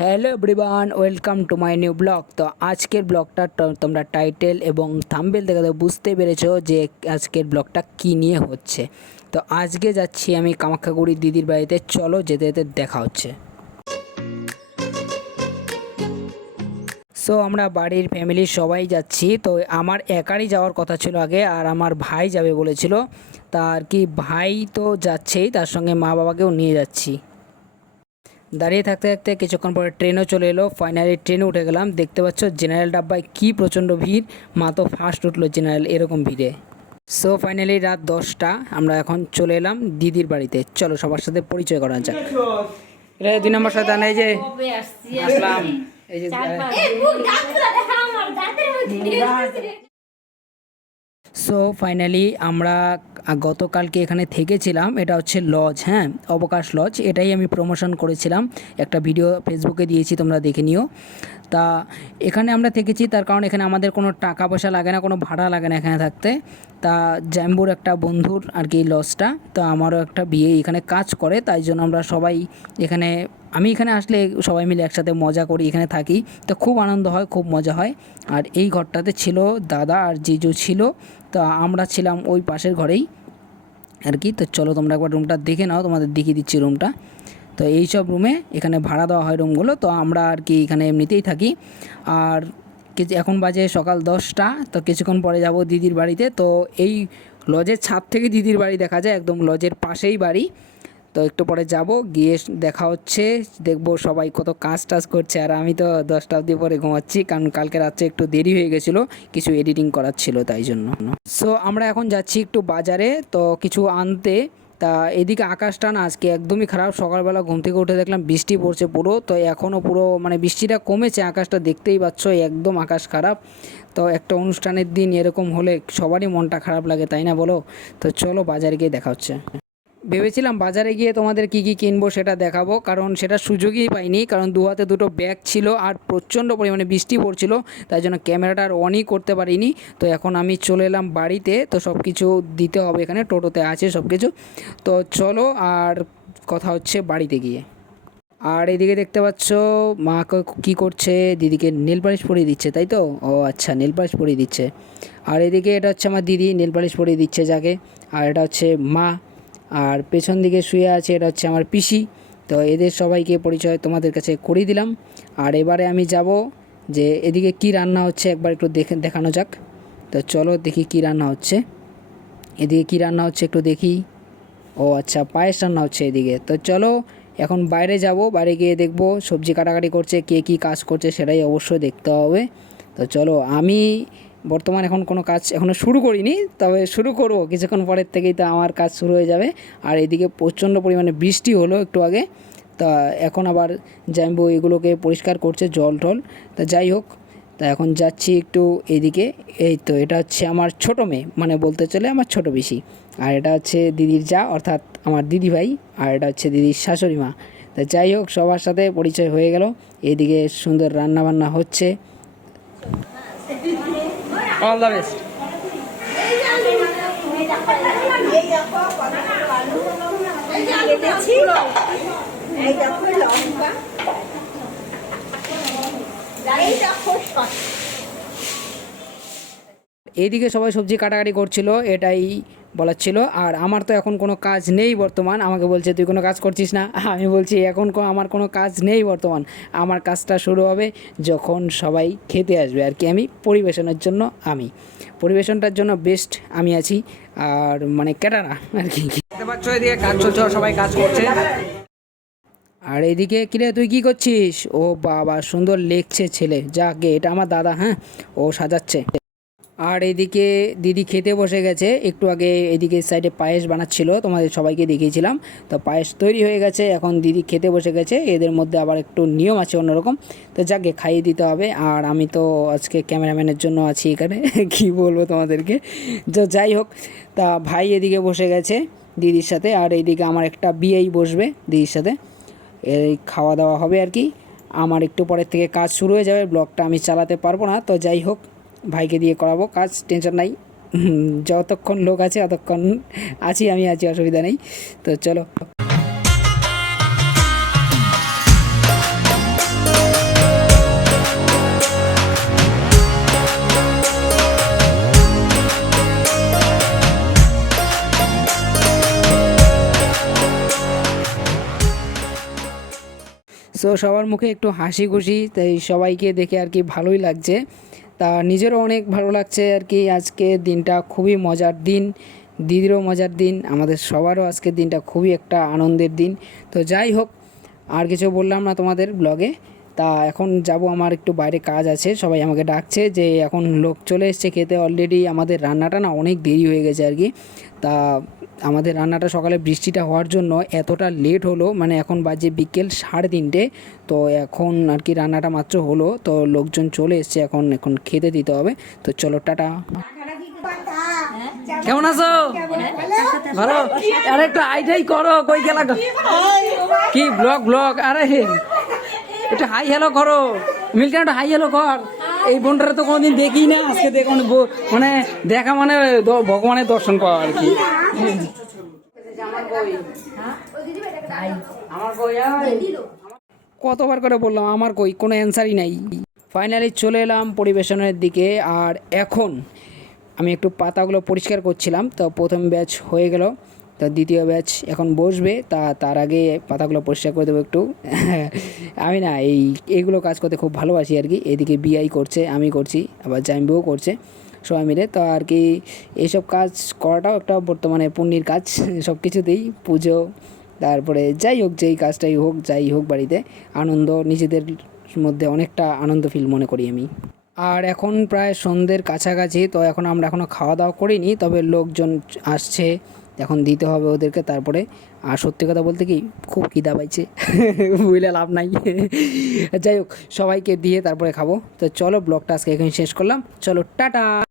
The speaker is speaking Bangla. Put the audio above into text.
Hello everyone, welcome to my new vlog. তো আজকের ব্লগটা তোমরা টাইটেল এবং থাম্বেল দেখে তো বুঝতে পেরেছ যে আজকের ব্লগটা কী নিয়ে হচ্ছে। তো আজকে যাচ্ছি আমি কামাখ্যাগুড়ি দিদির বাড়িতে। চলো যেতে যেতে দেখা হচ্ছে। সো আমরা বাড়ির ফ্যামিলির সবাই যাচ্ছি। তো আমার একারই যাওয়ার কথা ছিল আগে আর আমার ভাই যাবে বলেছিল। তা আর কি ভাই তো যাচ্ছেই, তার সঙ্গে মা বাবাকেও নিয়ে যাচ্ছি। দাঁড়িয়ে থাকতে থাকতে কিছুক্ষণ পরে ট্রেনও চলে এলো। ফাইনালি ট্রেনে উঠে গেলাম। দেখতে পাচ্ছ জেনারেল ডাব্বায় কী প্রচণ্ড ভিড়। মা তো ফার্স্ট উঠল জেনারেল এরকম ভিড়ে। সো ফাইনালি রাত দশটা আমরা এখন চলে এলাম দিদির বাড়িতে। চলো সবার সাথে পরিচয় করা যাক। রে দুই নম্বর সাথে এই যে আসলাম। এই যে সো ফাইনালি আমরা গতকালকে এখানে থেকেছিলাম, এটা হচ্ছে লজ হ্যাঁ অবকাশ লজ এটাই আমি প্রমোশন করেছিলাম। একটা ভিডিও ফেসবুকে দিয়েছি, তোমরা দেখে নিও। তা এখানে আমরা থেকেছি, তার কারণ এখানে আমাদের কোনো টাকা পয়সা লাগে না, কোনো ভাড়া লাগে না এখানে থাকতে। তা জ্যাম্বুর একটা বন্ধুর আর কি লজটা তো আমারও একটা বিয়ে এখানে কাজ করে, তাই জন্য আমরা সবাই এখানে, আমি এখানে আসলে সবাই মিলে একসাথে মজা করি, এখানে থাকি। তো খুব আনন্দ হয়, খুব মজা হয়। আর এই ঘরটাতে ছিল দাদা আর জিজু ছিল, তো আমরা ছিলাম ওই পাশের ঘরেই আর কি। তো চলো তোমরা একবার রুমটা দেখে নাও, তোমাদের দেখিয়ে দিচ্ছি রুমটা তো এই সব রুমে এখানে ভাড়া দেওয়া হয় রুমগুলো তো আমরা আর কি এখানে এমনিতেই থাকি। আর কিছু এখন বাজে সকাল দশটা, তো কিছুক্ষণ পরে যাব দিদির বাড়িতে। তো এই লজের ছাদ থেকে দিদির বাড়ি দেখা যায়, একদম লজের পাশেই বাড়ি। তো একটু পরে যাব, গিয়ে দেখা হচ্ছে, দেখব সবাই কত কাজ টাজ করছে। আর আমি তো দশটা অবধি পরে ঘুমাচ্ছি, কারণ কালকে রাত্রে একটু দেরি হয়ে গেছিল, কিছু এডিটিং করার ছিল তাই জন্য। সো আমরা এখন যাচ্ছি একটু বাজারে, তো কিছু আনতে। তা এদিকে আকাশটা না আজকে একদমই খারাপ। সকালবেলা ঘুম থেকে উঠে দেখলাম বৃষ্টি পড়ছে পুরো। তো এখনও পুরো মানে বৃষ্টিটা কমেছে, আকাশটা দেখতেই পাচ্ছ, একদম আকাশ খারাপ। তো একটা অনুষ্ঠানের দিন এরকম হলে সবারই মনটা খারাপ লাগে, তাই না বলো? তো চলো বাজারে গিয়ে দেখা হচ্ছে। ভেবেছিলাম বাজারে গিয়ে তোমাদের কি কি কিনবো সেটা দেখাবো, কারণ সেটা সুযোগই পাইনি, কারণ দু হাতে দুটো ব্যাগ ছিল আর প্রচণ্ড পরিমাণে বৃষ্টি পড়ছিল, তাই জন্য ক্যামেরাটা আর অনই করতে পারিনি। তো এখন আমি চলে এলাম বাড়িতে, তো সব কিছু দিতে হবে এখানে, টোটোতে আছে সব কিছু তো চলো আর কথা হচ্ছে বাড়িতে গিয়ে। আর এদিকে দেখতে পাচ্ছ, মা কি করছে, দিদিকে নীল পালিশ পরিয়ে দিচ্ছে, তাই তো? ও আচ্ছা নীল পালিশ পরিয়ে দিচ্ছে। আর এদিকে এটা হচ্ছে আমার দিদি নীল পালিশ পরিয়ে দিচ্ছে যাকে। আর এটা হচ্ছে মা। আর পেছন দিকে শুয়ে আছে এটা হচ্ছে আমার পিসি। তো এদের সবাইকে পরিচয় তোমাদের কাছে করিয়ে দিলাম। আর এবারে আমি যাব যে এদিকে কি রান্না হচ্ছে একবার একটু দেখে দেখানো যাক। তো চলো দেখি কি রান্না হচ্ছে। এদিকে কি রান্না হচ্ছে একটু দেখি। ও আচ্ছা পায়েস রান্না হচ্ছে এদিকে। তো চলো এখন বাইরে যাব, বাইরে গিয়ে দেখব সবজি কাটাকাটি করছে, কে কী কাজ করছে সেটাই অবশ্যই দেখতে হবে। তো চলো আমি বর্তমান এখন কোনো কাজ এখনও শুরু করিনি, তবে শুরু করব। কিছুক্ষণ পরের থেকেই তো আমার কাজ শুরু হয়ে যাবে। আর এদিকে প্রচণ্ড পরিমাণে বৃষ্টি হলো একটু আগে। তা এখন আবার জ্যাম্বো এগুলোকে পরিষ্কার করছে জল টল। তা যাই হোক, তা এখন যাচ্ছি একটু এদিকে এই তো এটা হচ্ছে আমার ছোটো মেয়ে মানে বলতে চলে আমার ছোটো পিসি। আর এটা হচ্ছে দিদির যা, অর্থাৎ আমার দিদি ভাই, আর এটা হচ্ছে দিদির শাশুড়ি মা। তা যাই হোক, সবার সাথে পরিচয় হয়ে গেল। এদিকে সুন্দর রান্না বান্না হচ্ছে। অল দ্য বেস্ট এইদিকে সবাই সবজি কাটাকাটি করছিল এটাই বলার ছিল। আর আমার তো এখন কোনো কাজ নেই বর্তমান। আমাকে বলছে তুই কোনো কাজ করছিস না? আমি বলছি এখন আমার কোনো কাজ নেই বর্তমান। আমার কাজটা শুরু হবে যখন সবাই খেতে আসবে। আর কি আমি পরিবেশনের জন্য আমি। পরিবেশনটার জন্য বেস্ট আমি আছি। আর মানে ক্যাটারা আর কি। দেখতে পাচ্ছ এদিকে কাজ চলছে সবাই কাজ করছে। আর এদিকে কিরে তুই কি করছিস? ও বাবা সুন্দর লেখছে ছেলে। যাকে এটা আমার দাদা হ্যাঁ? ও সাজাচ্ছে। আর এদিকে দিদি খেতে বসে গেছে। একটু আগে এদিকে সাইডে পায়েস বানাচ্ছিল, তোমাদের সবাইকে দেখিয়েছিলাম। তো পায়েস তৈরি হয়ে গেছে, এখন দিদি খেতে বসে গেছে। এদের মধ্যে আবার একটু নিয়ম আছে অন্যরকম। তো যাকে খাইয়ে দিতে হবে, আর আমি তো আজকে ক্যামেরাম্যানের জন্য আছি এখানে, কি বলব তোমাদেরকে? তো যাই হোক, তা ভাই এদিকে বসে গেছে দিদির সাথে, আর এইদিকে আমার একটা বিয়েই বসবে দিদির সাথে। এই খাওয়া দাওয়া হবে আর কি। আমার একটু পরের থেকে কাজ শুরু হয়ে যাবে, ব্লগটা আমি চালাতে পারব না। তো যাই হোক ভাইকে দিয়ে করাবো, কাজ টেনশন নাই। যতক্ষণ লোক আছে অতক্ষণ আছি, আমি আছি, অসুবিধা নেই। তো চলো। তো সবার মুখে একটু হাসি খুশি তাই সবাইকে দেখে আর কি ভালোই লাগছে। তা নিজেরও অনেক ভালো লাগছে আর কি। আজকে দিনটা খুবই মজার দিন, দিদিরও মজার দিন, আমাদের সবারও আজকের দিনটা খুবই একটা আনন্দের দিন। তো যাই হোক, আর কিছু বললাম না তোমাদের ব্লগে। তা এখন যাব, আমার একটু বাইরে কাজ আছে, সবাই আমাকে ডাকছে যে এখন লোক চলে এসছে খেতে। অলরেডি আমাদের রান্নাটা না অনেক দেরি হয়ে গেছে আর কি। তা আমাদের রান্নাটা সকালে বৃষ্টিটা হওয়ার জন্য এতটা লেট হলো মানে এখন বাজে বিকেল সাড়ে তিনটে। তো এখন আর কি রান্নাটা মাত্র হলো, তো লোকজন চলে এসছে এখন এখন খেতে দিতে হবে। তো চলো, টাটা। কেমন আছো? ভালো? আরে একটু আইটাই করো, কই গেলা কি ব্লগ ব্লগ আরে, একটু হাই হ্যালো করো। মিল্টন একটু হাই হ্যালো কর। এই বোনটারে তো কোনোদিন দেখি না, আজকে দেখুন মানে দেখা মানে ভগবানের দর্শন পাওয়া আর কি। কতবার করে বললাম, আমার কই, কোনো অ্যান্সারই নাই। ফাইনালি চলে এলাম পরিবেশনের দিকে, আর এখন আমি একটু পাতাগুলো পরিষ্কার করছিলাম, তো প্রথম ব্যাচ হয়ে গেল। তো দ্বিতীয় ব্যাচ এখন বসবে, তা তার আগে পাতাগুলো পরিষ্কার করে দেবো একটু। আমি না এই এইগুলো কাজ করতে খুব ভালোবাসি আর কি, এদিকে বিআই করছে, আমি করছি, আবার জাইম্বুও করছে, সবাই মিলে। তো আর কি এইসব কাজ করাটাও একটা বর্তমানে পুণ্যির কাজ সব কিছুতেই পুজো, তারপরে যাই হোক, যেই কাজটাই হোক, যাই হোক বাড়িতে, আনন্দ, নিজেদের মধ্যে অনেকটা আনন্দ ফিল মনে করি আমি। আর এখন প্রায় সন্ধ্যের কাছাকাছি, তো এখন আমরা এখনও খাওয়া দাওয়া করিনি, তবে লোকজন আসছে এখন দিতে হবে ওদেরকে, তারপরে, আর সত্যি কথা বলতে কি, খুব খিদা পাইছে। বুঝলে লাভ নাই। যাই হোক, সবাইকে দিয়ে তারপরে খাব। তো চলো, ব্লগটা আজকে এখানে শেষ করলাম। চলো, টাটা!